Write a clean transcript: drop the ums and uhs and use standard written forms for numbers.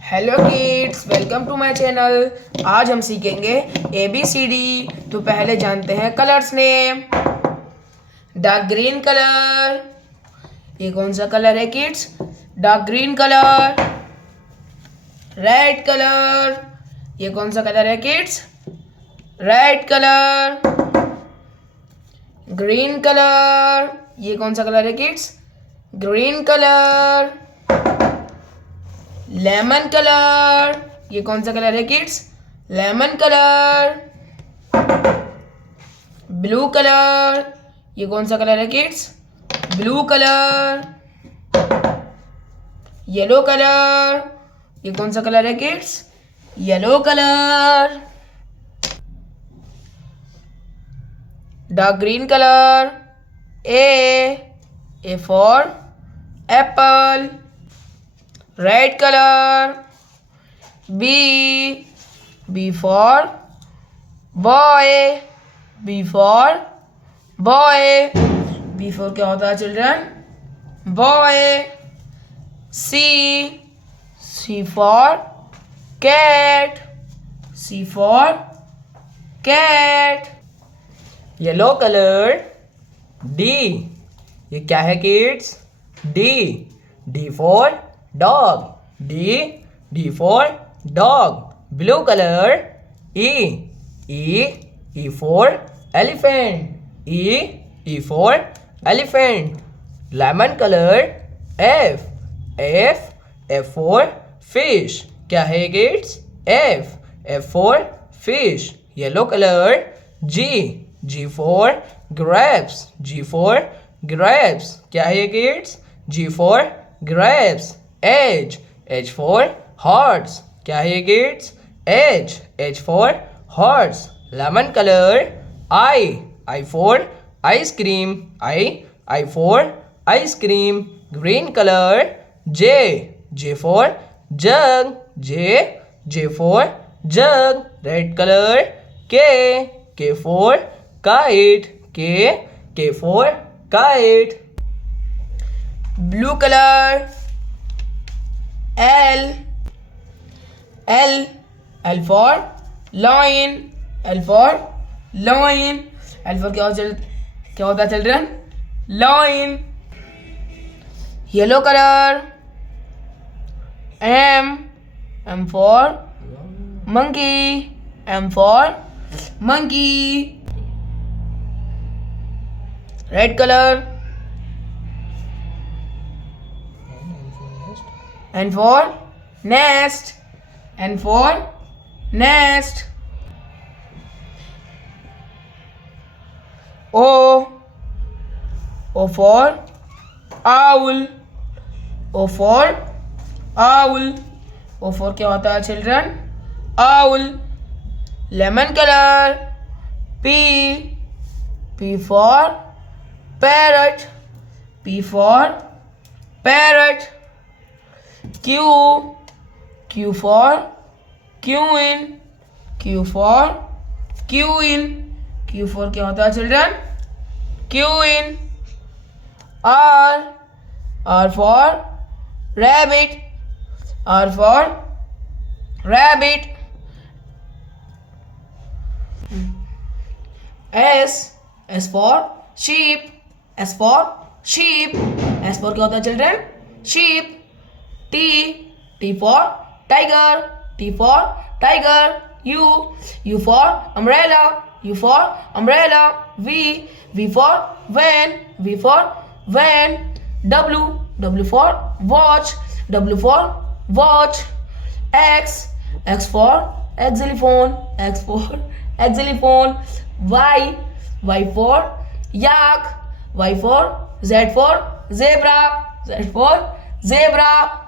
Hello kids, welcome to my channel. आज हम सीखेंगे ABCD। तो पहले जानते हैं colours name. Dark green colour, ये कौन सा कलर है kids? Dark green colour. Red colour, ये कौन सा कलर है kids? Red colour. Green colour, ये कौन सा कलर है kids? Green colour. Lemon colour, ये कौन सा कलर है kids? Lemon colour. Blue colour, ये कौन सा कलर है kids? Blue colour. Yellow colour, ये कौन सा कलर है kids? Yellow colour. Dark green colour. A for apple. Red color. B for boy. B for boy. B for क्या होता है children? Boy. C for cat. C for cat. Yellow colour. D, ये क्या है kids? D for dog. D for dog. Blue colour. E for elephant. E for elephant. Lemon colour. F for fish. क्या है kids? F for fish. Yellow colour. G for grapes। G for grapes। क्या है kids? G for grapes। H for horse। क्या है kids? H for horse। Lemon colour. I for ice cream. I for ice cream. Green colour. J for jug. J for jug. Red colour. K for kite. K for kite. Blue colour. L for lion। L for lion। L for क्या होता है children? lion। Yellow colour. M for monkey। M for monkey। Red colour. N for nest। N for nest। O for owl। O for owl। O for क्या होता है children? owl। Lemon colour. P for parrot। P for parrot। Q for queen। Q for queen। Q for क्या होता है children? queen। R for rabbit। R for rabbit। S for sheep। S for sheep। S for क्या होता है children? sheep। T for tiger। T for tiger। U for umbrella। U for umbrella। V for van। V for van। W for watch। W for watch। X for xylophone। X for xylophone। Y for yak। Z for zebra। Z for zebra।